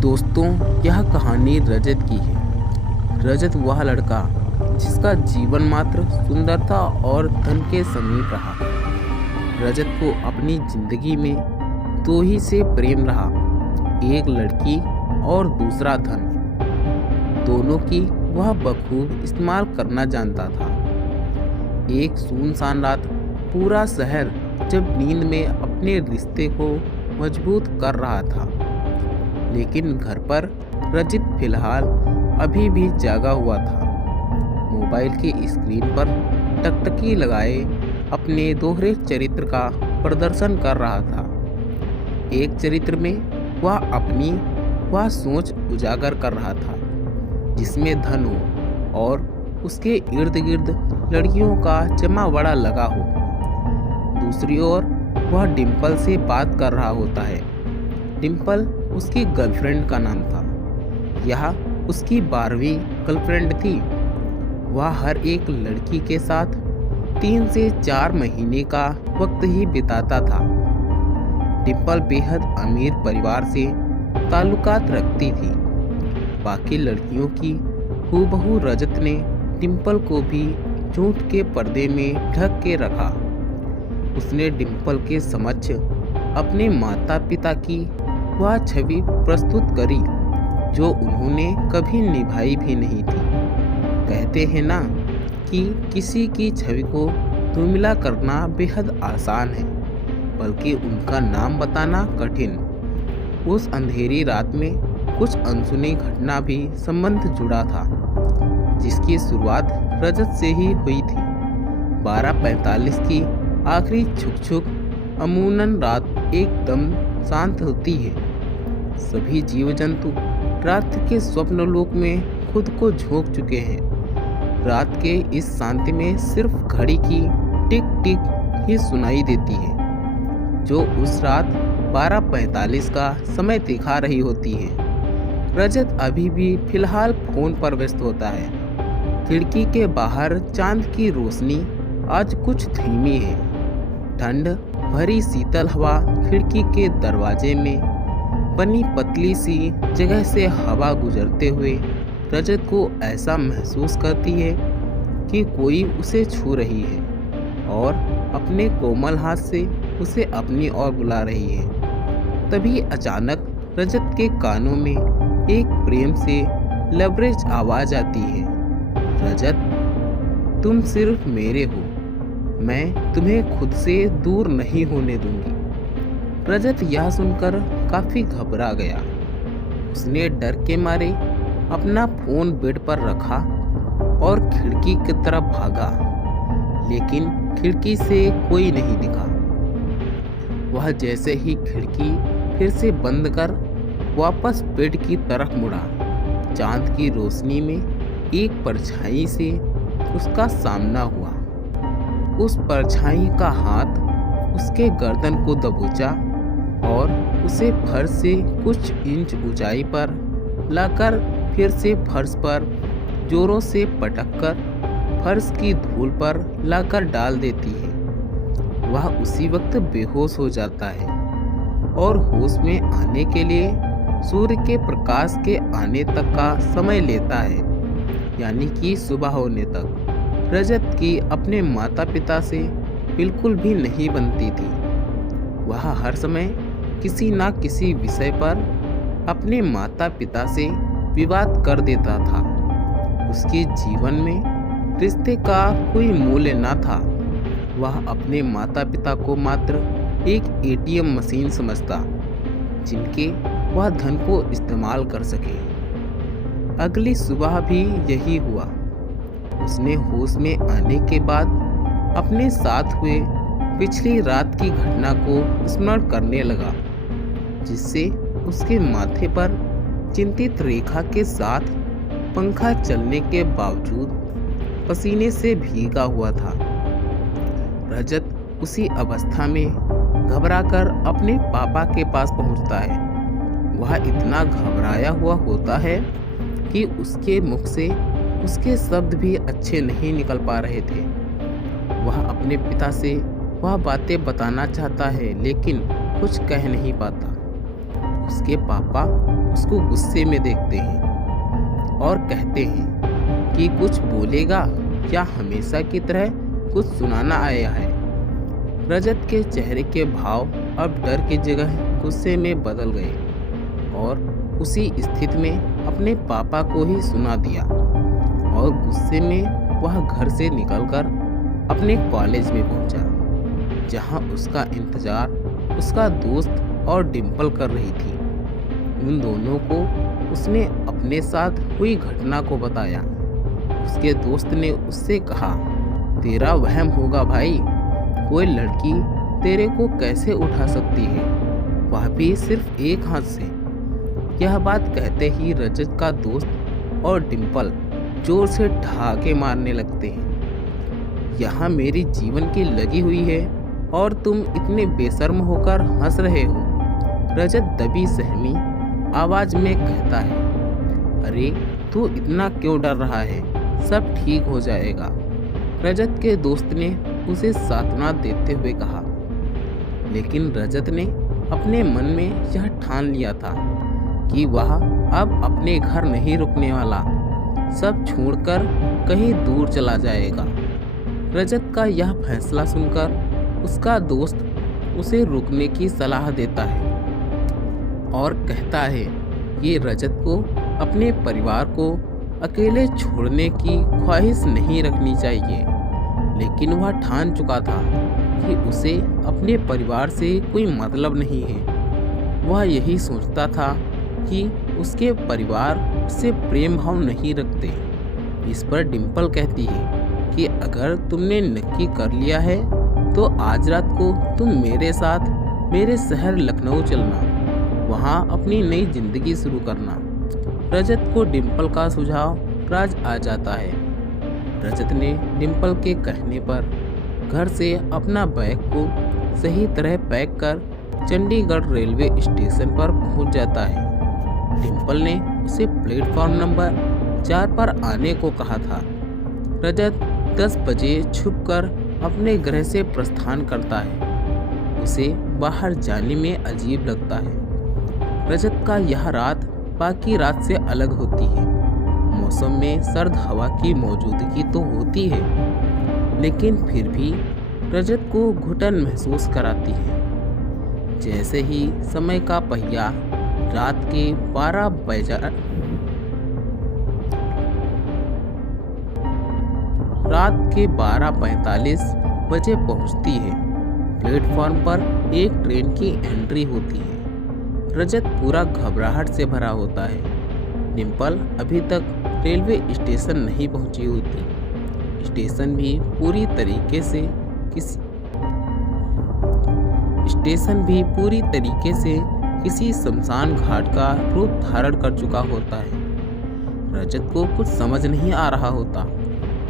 दोस्तों, यह कहानी रजत की है। रजत वह लड़का जिसका जीवन मात्र सुंदरता और धन के समीप रहा। रजत को अपनी जिंदगी में दो ही से प्रेम रहा, एक लड़की और दूसरा धन। दोनों की वह बखूब इस्तेमाल करना जानता था। एक सुनसान रात पूरा शहर जब नींद में अपने रिश्ते को मजबूत कर रहा था, लेकिन घर पर रजत फिलहाल अभी भी जागा हुआ था। मोबाइल की स्क्रीन पर टकटकी लगाए अपने दोहरे चरित्र का प्रदर्शन कर रहा था। एक चरित्र में वह सोच उजागर कर रहा था जिसमें धन हो और उसके इर्द गिर्द लड़कियों का जमावड़ा लगा हो। दूसरी ओर वह डिम्पल से बात कर रहा होता है। डिम्पल उसकी गर्लफ्रेंड का नाम था। यह उसकी 12वीं गर्लफ्रेंड थी। वह हर एक लड़की के साथ 3 से 4 महीने का वक्त ही बिताता था। डिम्पल बेहद अमीर परिवार से ताल्लुकात रखती थी। बाकी लड़कियों की हूबहू रजत ने डिम्पल को भी झूठ के पर्दे में ढक के रखा। उसने डिम्पल के समक्ष अपने माता पिता की वह छवि प्रस्तुत करी जो उन्होंने कभी निभाई भी नहीं थी। कहते हैं ना कि किसी की छवि को धूमिला करना बेहद आसान है, बल्कि उनका नाम बताना कठिन। उस अंधेरी रात में कुछ अनसुनी घटना भी संबंध जुड़ा था, जिसकी शुरुआत रजत से ही हुई थी। 12:45 की आखिरी छुक अमूमन रात एकदम शांत होती है। सभी जीव जंतु रात के स्वप्नलोक में खुद को झोंक चुके हैं। रात के इस शांति में सिर्फ घड़ी की टिक टिक ही सुनाई देती है, जो उस रात 12:45 का समय दिखा रही होती है। रजत अभी भी फिलहाल फोन पर व्यस्त होता है। खिड़की के बाहर चांद की रोशनी आज कुछ धीमी है। ठंड भरी शीतल हवा खिड़की के दरवाजे में बनी पतली सी जगह से हवा गुजरते हुए रजत को ऐसा महसूस करती है कि कोई उसे छू रही है और अपने कोमल हाथ से उसे अपनी ओर बुला रही है। तभी अचानक रजत के कानों में एक प्रेम से लबरेज आवाज आती है, रजत, तुम सिर्फ मेरे हो, मैं तुम्हें खुद से दूर नहीं होने दूंगी। रजत यह सुनकर काफी घबरा गया। उसने डर के मारे अपना फोन बेड पर रखा और खिड़की की तरफ भागा, लेकिन खिड़की से कोई नहीं दिखा। वह जैसे ही खिड़की फिर से बंद कर वापस बेड की तरफ मुड़ा, चांद की रोशनी में एक परछाई से उसका सामना हुआ। उस परछाई का हाथ उसके गर्दन को दबोचा और उसे फर्श से कुछ इंच ऊंचाई पर लाकर फिर से फर्श पर जोरों से पटककर फर्श की धूल पर लाकर डाल देती है। वह उसी वक्त बेहोश हो जाता है और होश में आने के लिए सूर्य के प्रकाश के आने तक का समय लेता है, यानी कि सुबह होने तक। रजत की अपने माता पिता से बिल्कुल भी नहीं बनती थी। वह हर समय किसी न किसी विषय पर अपने माता पिता से विवाद कर देता था। उसके जीवन में रिश्ते का कोई मूल्य न था। वह अपने माता पिता को मात्र एक एटीएम मशीन समझता, जिनके वह धन को इस्तेमाल कर सके। अगली सुबह भी यही हुआ। उसने होश में आने के बाद अपने साथ हुए पिछली रात की घटना को स्मरण करने लगा, जिससे उसके माथे पर चिंतित रेखा के साथ पंखा चलने के बावजूद पसीने से भीगा हुआ था। रजत उसी अवस्था में घबराकर अपने पापा के पास पहुंचता है। वह इतना घबराया हुआ होता है कि उसके मुख से उसके शब्द भी अच्छे नहीं निकल पा रहे थे। वह अपने पिता से वह बातें बताना चाहता है, लेकिन कुछ कह नहीं पाता। उसके पापा उसको गुस्से में देखते हैं और कहते हैं कि कुछ बोलेगा या हमेशा की तरह कुछ सुनाना आया है। रजत के चेहरे के भाव अब डर की जगह गुस्से में बदल गए और उसी स्थिति में अपने पापा को ही सुना दिया और गुस्से में वह घर से निकलकर अपने कॉलेज में पहुंचा, जहां उसका इंतजार उसका दोस्त और डिम्पल कर रही थी। उन दोनों को उसने अपने साथ हुई घटना को बताया। उसके दोस्त ने उससे कहा, तेरा वहम होगा भाई, कोई लड़की तेरे को कैसे उठा सकती है, वह भी सिर्फ एक हाथ से। यह बात कहते ही रजत का दोस्त और डिम्पल जोर से ठहाके मारने लगते हैं। यहाँ मेरी जीवन की लगी हुई है और तुम इतने बेशर्म होकर हंस रहे हो, रजत दबी सहमी आवाज में कहता है। अरे तू इतना क्यों डर रहा है, सब ठीक हो जाएगा, रजत के दोस्त ने उसे सांत्वना देते हुए कहा। लेकिन रजत ने अपने मन में यह ठान लिया था कि वह अब अपने घर नहीं रुकने वाला, सब छोड़कर कहीं दूर चला जाएगा। रजत का यह फैसला सुनकर उसका दोस्त उसे रुकने की सलाह देता है और कहता है कि रजत को अपने परिवार को अकेले छोड़ने की ख्वाहिश नहीं रखनी चाहिए। लेकिन वह ठान चुका था कि उसे अपने परिवार से कोई मतलब नहीं है। वह यही सोचता था कि उसके परिवार उससे प्रेम भाव नहीं रखते। इस पर डिम्पल कहती है कि अगर तुमने नक्की कर लिया है तो आज रात को तुम मेरे साथ मेरे शहर लखनऊ चलना, वहाँ अपनी नई जिंदगी शुरू करना। रजत को डिम्पल का सुझाव राज आ जाता है। रजत ने डिम्पल के कहने पर घर से अपना बैग को सही तरह पैक कर चंडीगढ़ रेलवे स्टेशन पर पहुंच जाता है। डिम्पल ने उसे प्लेटफॉर्म नंबर 4 पर आने को कहा था। रजत 10 बजे छुपकर अपने घर से प्रस्थान करता है। उसे बाहर जाने में अजीब लगता है। रजत का यह रात बाकी रात से अलग होती है। मौसम में सर्द हवा की मौजूदगी तो होती है, लेकिन फिर भी रजत को घुटन महसूस कराती है। जैसे ही समय का पहिया रात के 12:45 बजे पहुंचती है। प्लेटफॉर्म पर एक ट्रेन की एंट्री होती है। रजत पूरा घबराहट से भरा होता है। डिम्पल अभी तक रेलवे स्टेशन नहीं पहुंची हुई थी। स्टेशन भी पूरी तरीके से किसी शमशान घाट का रूप धारण कर चुका होता है। रजत को कुछ समझ नहीं आ रहा होता।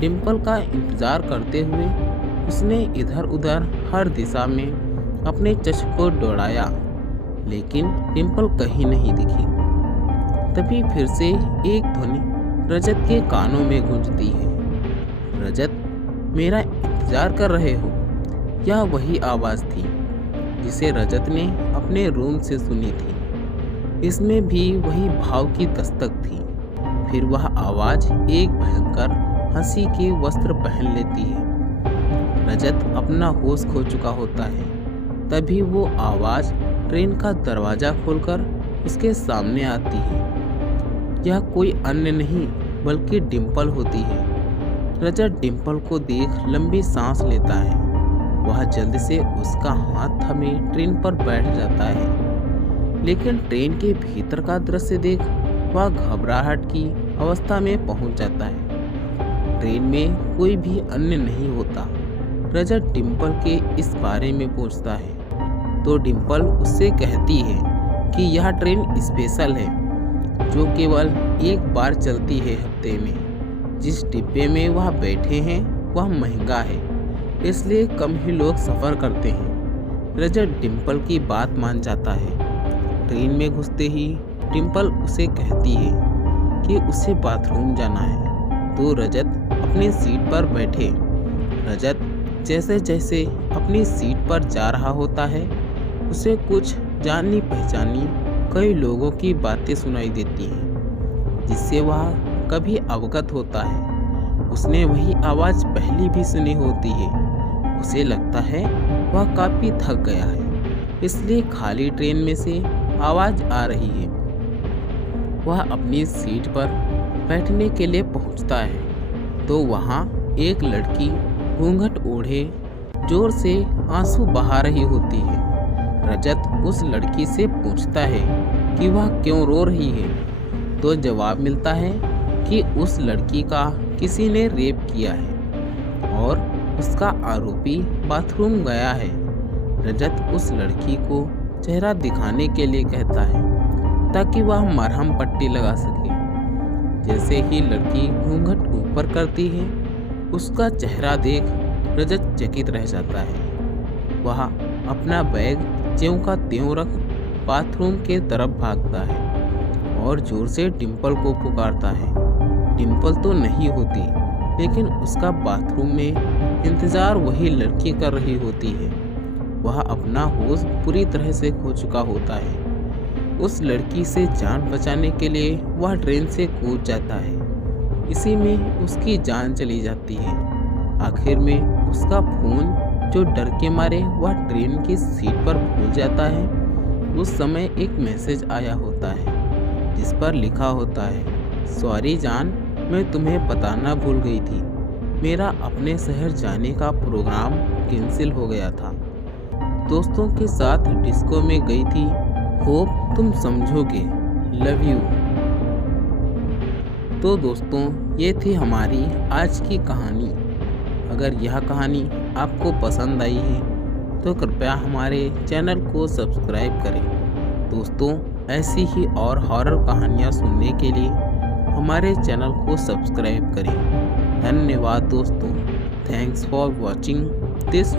डिम्पल का इंतजार करते हुए उसने इधर उधर हर दिशा में अपने चश्म को दौड़ाया, लेकिन डिम्पल कहीं नहीं दिखी। तभी फिर से एक ध्वनि रजत के कानों में गूंजती है। रजत, मेरा इंतजार कर रहे हो? यह वही आवाज़ थी जिसे रजत ने अपने रूम से सुनी थी। इसमें भी वही भाव की दस्तक थी। फिर वह आवाज़ एक भयंकर हंसी के वस्त्र पहन लेती है। रजत अपना होश खो चुका होता है। तभी वो आवाज़ ट्रेन का दरवाज़ा खोलकर उसके सामने आती है। यह कोई अन्य नहीं बल्कि डिम्पल होती है। रजत डिम्पल को देख लंबी सांस लेता है। वह जल्दी से उसका हाथ थामे ट्रेन पर बैठ जाता है। लेकिन ट्रेन के भीतर का दृश्य देख वह घबराहट की अवस्था में पहुंच जाता है। ट्रेन में कोई भी अन्य नहीं होता। रजत डिम्पल के इस बारे में पूछता है तो डिम्पल उससे कहती है कि यह ट्रेन स्पेशल है जो केवल एक बार चलती है हफ्ते में। जिस डिब्बे में वह बैठे हैं वह महंगा है, इसलिए कम ही लोग सफ़र करते हैं। रजत डिम्पल की बात मान जाता है। ट्रेन में घुसते ही डिम्पल उसे कहती है कि उसे बाथरूम जाना है, तो रजत अपनी सीट पर बैठे। रजत जैसे जैसे अपनी सीट पर जा रहा होता है उसे कुछ जानी पहचानी कई लोगों की बातें सुनाई देती हैं जिससे वह कभी अवगत होता है। उसने वही आवाज़ पहले भी सुनी होती है। उसे लगता है वह काफ़ी थक गया है, इसलिए खाली ट्रेन में से आवाज़ आ रही है। वह अपनी सीट पर बैठने के लिए पहुंचता है तो वहां एक लड़की घूंघट ओढ़े जोर से आंसू बहा रही होती है। रजत उस लड़की से पूछता है कि वह क्यों रो रही है, तो जवाब मिलता है कि उस लड़की का किसी ने रेप किया है और उसका आरोपी बाथरूम गया है। रजत उस लड़की को चेहरा दिखाने के लिए कहता है ताकि वह मरहम पट्टी लगा सके। जैसे ही लड़की घूंघट ऊपर करती है, उसका चेहरा देख रजत चकित रह जाता है। वह अपना बैग ज्यों का त्यों रख बाथरूम के तरफ भागता है और जोर से डिम्पल को पुकारता है। डिम्पल तो नहीं होती, लेकिन उसका बाथरूम में इंतज़ार वही लड़की कर रही होती है। वह अपना होश पूरी तरह से खो चुका होता है। उस लड़की से जान बचाने के लिए वह ट्रेन से कूद जाता है। इसी में उसकी जान चली जाती है। आखिर में उसका फ़ोन जो डर के मारे वह ट्रेन की सीट पर भूल जाता है, उस समय एक मैसेज आया होता है जिस पर लिखा होता है, सॉरी जान, मैं तुम्हें बताना भूल गई थी। मेरा अपने शहर जाने का प्रोग्राम कैंसिल हो गया था। दोस्तों के साथ डिस्को में गई थी। होप तुम समझोगे। Love you. तो दोस्तों, ये थी हमारी आज की कहानी। अगर यह कहानी आपको पसंद आई है तो कृपया हमारे चैनल को सब्सक्राइब करें। दोस्तों, ऐसी ही और हॉरर कहानियाँ सुनने के लिए हमारे चैनल को सब्सक्राइब करें। धन्यवाद दोस्तों। Thanks for watching this